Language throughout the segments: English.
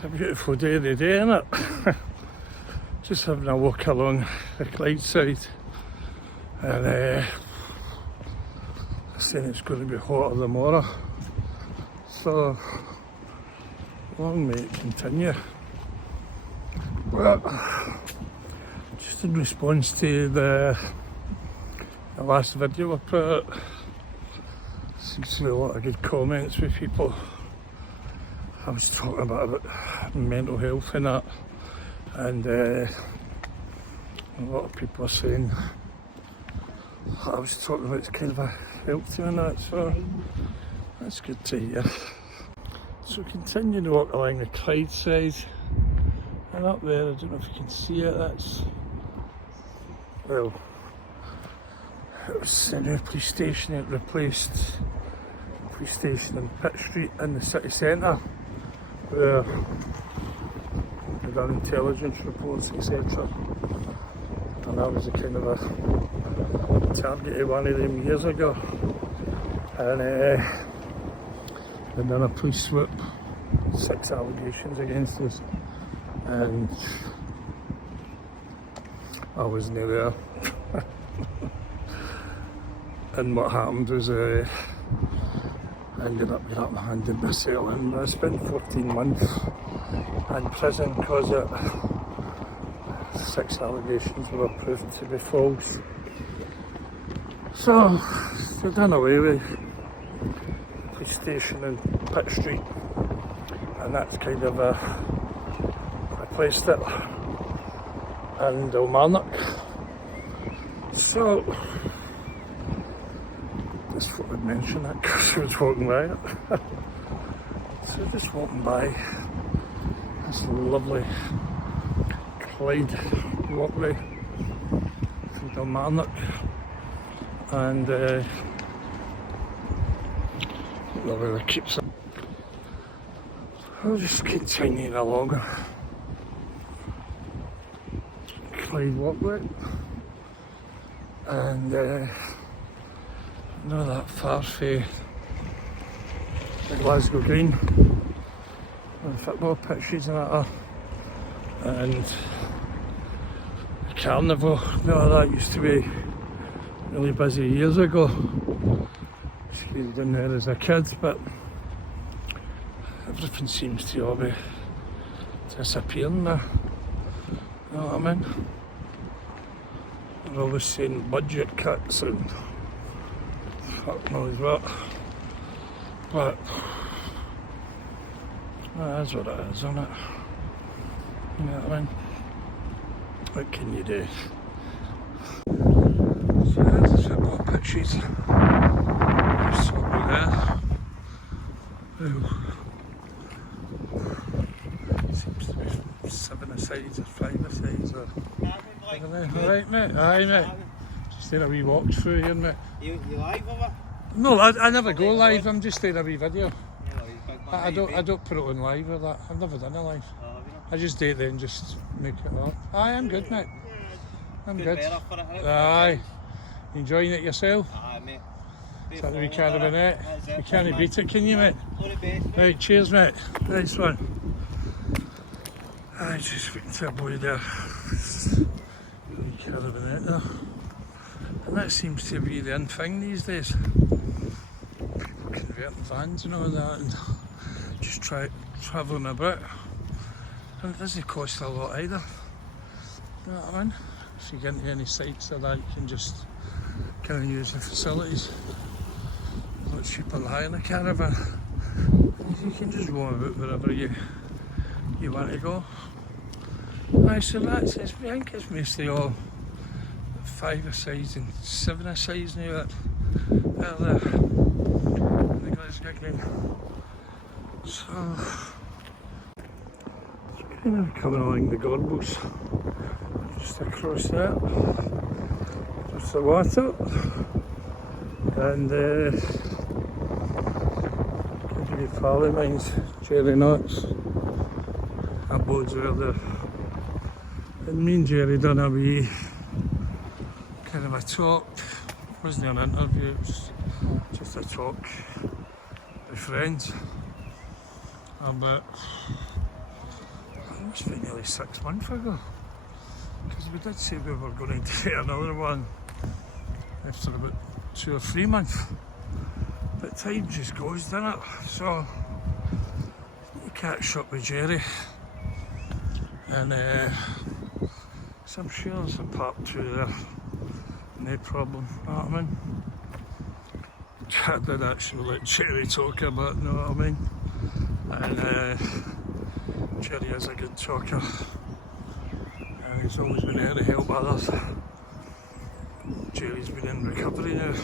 It's a beautiful day today, isn't it? Just having a walk along the Clyde side, and they're saying it's going to be hotter tomorrow, so long may it continue. But just in response to the last video I put out, seems to be a lot of good comments with people. I was talking about mental health and that, and a lot of people are saying I was talking about it's kind of a help to and that, so that's good to hear. So continuing to walk along the Clyde side, and up there, I don't know if you can see it, that's, well, it was a new police station. It replaced the police station in Pitt Street in the city centre, where they done intelligence reports, etc. And that was a kind of a target of one of them years ago. And they done a police swoop, 6 allegations against us, and I wasn't there. And what happened was I ended up getting handed myself in. I spent 14 months in prison because 6 allegations were proved to be false. So they've done away with the police station in Pitt Street, and that's kind of replaced it in Kilmarnock. So just thought I'd mention that because I was walking by it. So just walking by this lovely Clyde Walkway from Kilmarnock, and lovely it keeps up. I'll just continue along Clyde Walkway, and not that far from the Glasgow Green, and the football pitches and that, and the carnival. No, that used to be really busy years ago. Skated in there as a kid, but everything seems to all be disappearing now. You know what I mean? They're always saying budget cuts and fuck knows what, but that is what it is, isn't it? You know what I mean? What can you do? So there's the football pitches. Just over there. Ooh. Seems to be 7 asides or 5 asides or alright mate, aye mate. Just doing a wee walk through here mate. You live with it? No, I never go live, I'm just doing a wee video. I don't put it on live or that. I've never done a live. I just do it then, just make it up. Aye, I'm good mate. I'm good. Aye. Enjoying it yourself? Aye mate. Is that the wee caravanette? You can't beat it, can you mate? Right, cheers mate. Nice one. I just speaking to a boy there. Wee caravanette there. And that seems to be the in thing these days. People converting vans and all that and just travelling about. And it doesn't cost a lot either. You know what I mean? If you get into any sites or that, you can just kind of use the facilities. A lot cheaper than hiring a caravan. You can just roam about wherever you want to go. Right, so that's it. I think it's mostly all 5 asides and 7 asides now out there in the Glasgow Green. So it's kind of coming along the Gorbals, just across that, just the water, and could be farley mines, cherry nuts, abodes where there. And me and Jerry done a wee kind of a talk. It wasn't an interview, it was just a talk with friends about must be nearly 6 months ago, because we did say we were going to do another one after about 2 or 3 months, but time just goes, doesn't it? So you catch up with Jerry, and so I'm sure there's a part 2 there, no problem, you know what I mean? I did actually let Jerry talk a bit, you know what I mean? And Jerry is a good talker, and he's always been there to help others. Jerry's been in recovery now,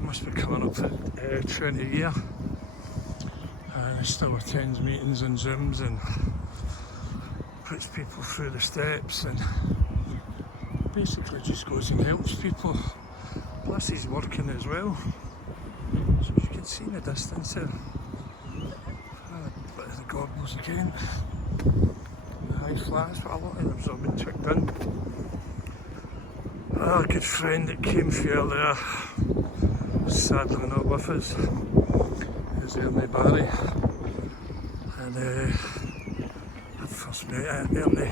must be coming up for 20 years, and he still attends meetings and Zooms and puts people through the steps and basically just goes and helps people. Plus he's working as well, so you can see in the distance there, a bit of the Gorbals again, the high flats, but a lot of them's all been checked in. A good friend that came through there, sadly not with us, is Ernie Barry, and I first met Ernie maybe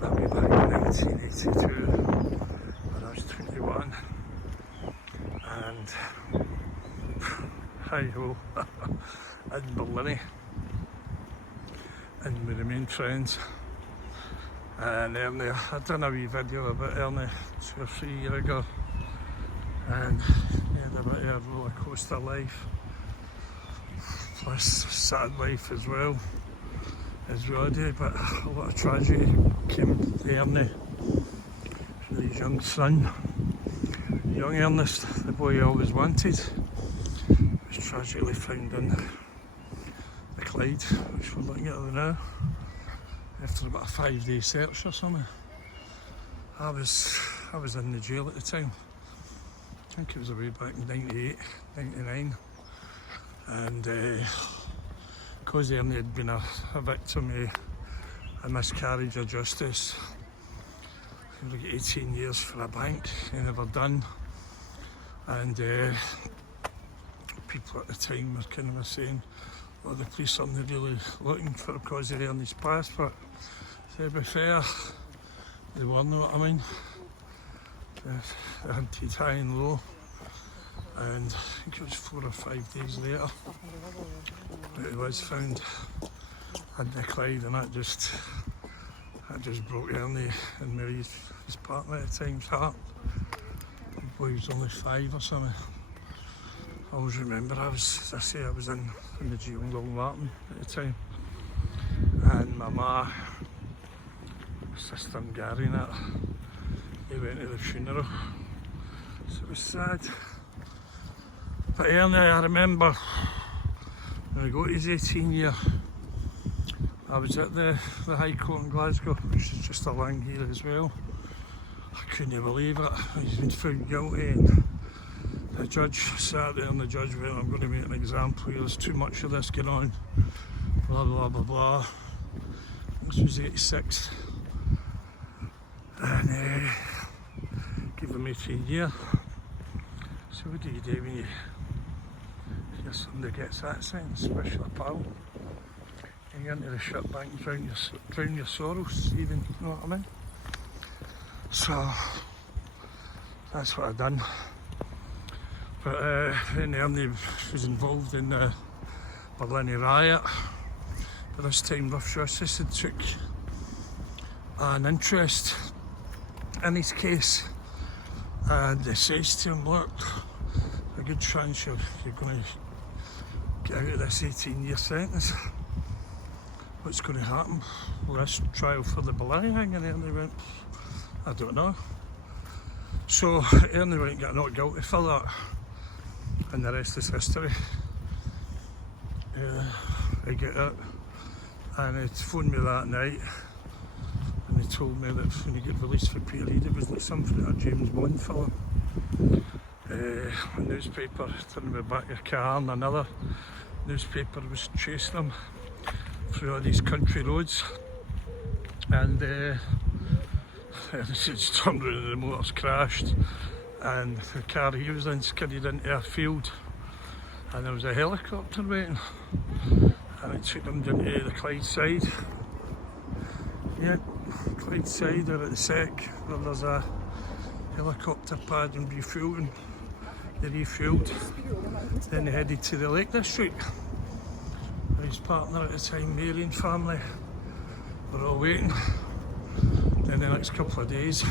back in 1982 when I was 21, and hi-ho in Berlin, and we remained friends. And Ernie, I done a wee video about Ernie 2 or 3 years ago, and he had a bit of a roller coaster life, plus sad life as well, as Roddy, but a lot of tragedy came to Ernie from his young son. Young Ernest, the boy he always wanted, was tragically found in the Clyde, which we're looking at now, after about a 5-day search or something. I was in the jail at the time. I think it was way back in 98, 99, and because Ernie had been a victim of a miscarriage of justice, he would get 18 years for a bank, he never done, and people at the time were kind of saying, well, the police aren't really looking for him because of Ernie's past, but to be fair, they were, know what I mean? They hunted high and low, and I think it was 4 or 5 days later that he was found in the Clyde, and that just broke Ernie and Marie's, his partner at the time's heart. The boy was only 5 or something. I always remember, I was in the jail in Long Martin at the time, and my ma, my sister and Gary and that, they went to the funeral, so it was sad. But Ernie, I remember when I got his 18 year, I was at the High Court in Glasgow, which is just along here as well. I couldn't believe it, he's been found guilty, and the judge sat there and the judge went, I'm going to make an example here, there's too much of this going on, blah blah blah blah. This was 86, and give him 18 years. So what do you do when you hear somebody gets that sentence, especially a pal? You go into the shit bank and drown your sorrows even, you know what I mean? So that's what I done. But then Ernie was involved in the Berlin riot. But this time Rough Justice had took an interest in his case, and they says to him, look, a good chance you're going to get out of this 18-year sentence. What's going to happen with this trial for the Berlin thing? And Ernie went, I don't know. So Ernie went and got not guilty for that, and the rest is history. I get it, and he phoned me that night, and he told me that when he got released for period, it was like something like a James Bond film. A newspaper turning me back your car, and another newspaper was chasing him through all these country roads, and they just turned around and the motors crashed, and the car he was in skidded into a field, and there was a helicopter waiting, and I took them down to the Clyde side. Yeah, Clyde side or at the Sec, where there's a helicopter pad and refuelling. They refuelled, then they headed to the Lake District. His partner at the time, Mary and family, were all waiting. Then the next couple of days,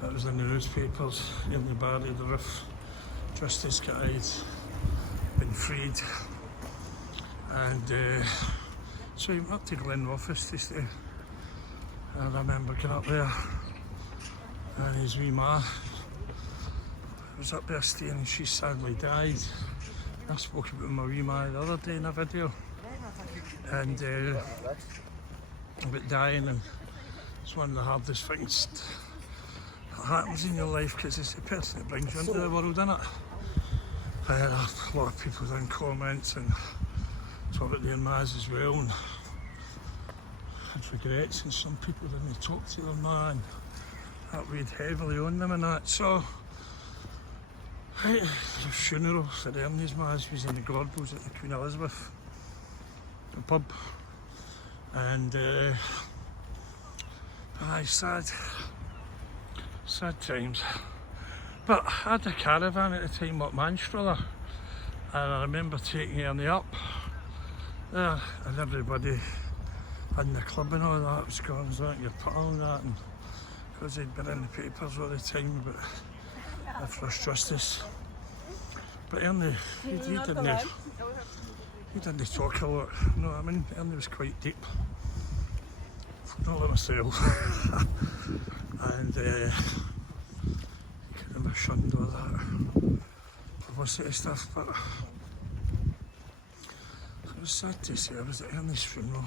that was in the newspapers, nearly buried the roof. Justice Clyde been freed, and so he went up to Glen office to stay. And I remember getting up there, and his wee ma was up there staying, and she sadly died. I spoke about my wee ma the other day in a video, and about dying, and it's one of the hardest things that happens in your life, because it's the person that brings you into the world, isn't it? A lot of people done comments and talk about their mas as well, and had regrets, and some people didn't talk to their ma, and that weighed heavily on them and that. So the funeral for Ernie's mas was in the Gorbals at the Queen Elizabeth, the pub, and sad times. But I had a caravan at the time up Manchester, and I remember taking Ernie up there, and everybody in the club and all that was going, "Is that your pal?" and that, and because they'd been in the papers all the time about the first justice. But Ernie, he didn't talk a lot, you know what I mean? Ernie was quite deep, not like myself. And he kind of shunned all that publicity stuff, but it was sad to say I was at Ernie's funeral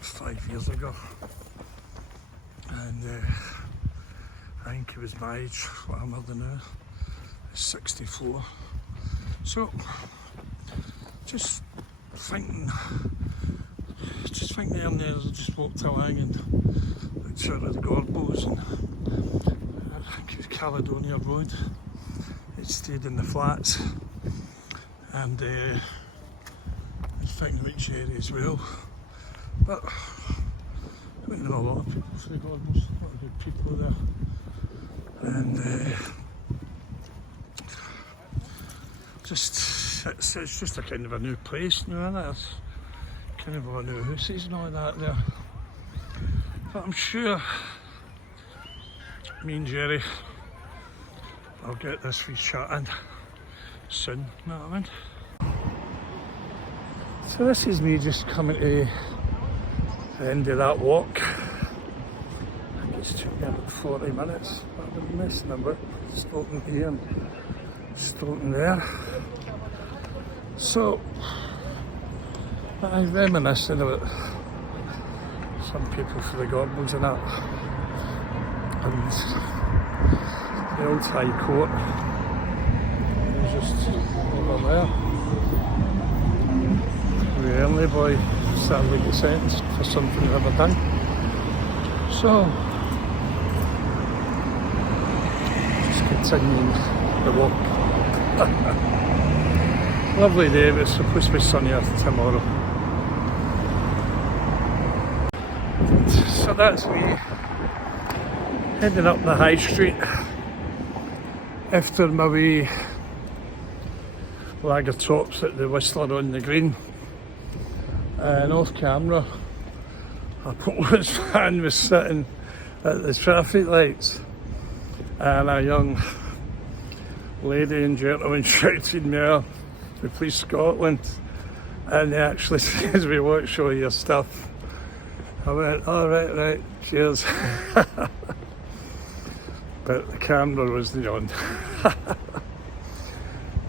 5 years ago, and I think he was my age, what I'm older now, 64. So just thinking Ernie as I just walked along and looked out at the Gorbals, and I think it was Caledonia Road. It stayed in the flats, and I was thinking about Jerry as well. But I mean, there were a lot of people for the Gorbals, a lot of good people there, and it's just a kind of a new place now, isn't it? It's kind of a new houses and all that there. But I'm sure me and Jerry will get this wee chat in soon, you know what I mean? So this is me just coming to the end of that walk. I think it's took me about 40 minutes, but I've been messing about, stopping here and stopping there. So I'm reminiscing about some people for the Gorbals and that, and the old High Court was just over there. The early boy sadly got sentenced for something he never done. So just continuing the walk. Lovely day, but it's supposed to be sunnier tomorrow. So that's me heading up the high street after my wee lager tops at the Whistler on the Green. And off camera, a police van was sitting at the traffic lights, and a young lady and gentleman shouted me out, "The Police Scotland," and they actually says, "We won't show you your stuff." I went, "Oh, right, cheers." But the camera wasn't on.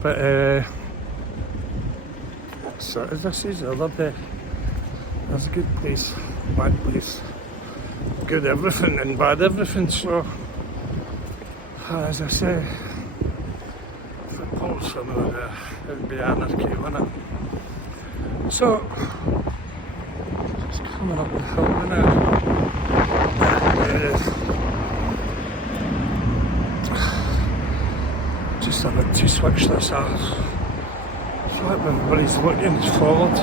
But so as I said the other day, that's a good place, bad place, good everything and bad everything. So as I say, if the police were not there, it would be anarchy, wouldn't it? So just coming up the hill now. Just about to switch this off. hope everybody's looking forward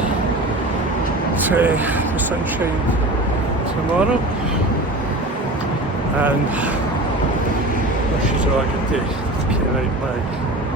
to the sunshine tomorrow, and wishes all a good day. Okay, right, bye.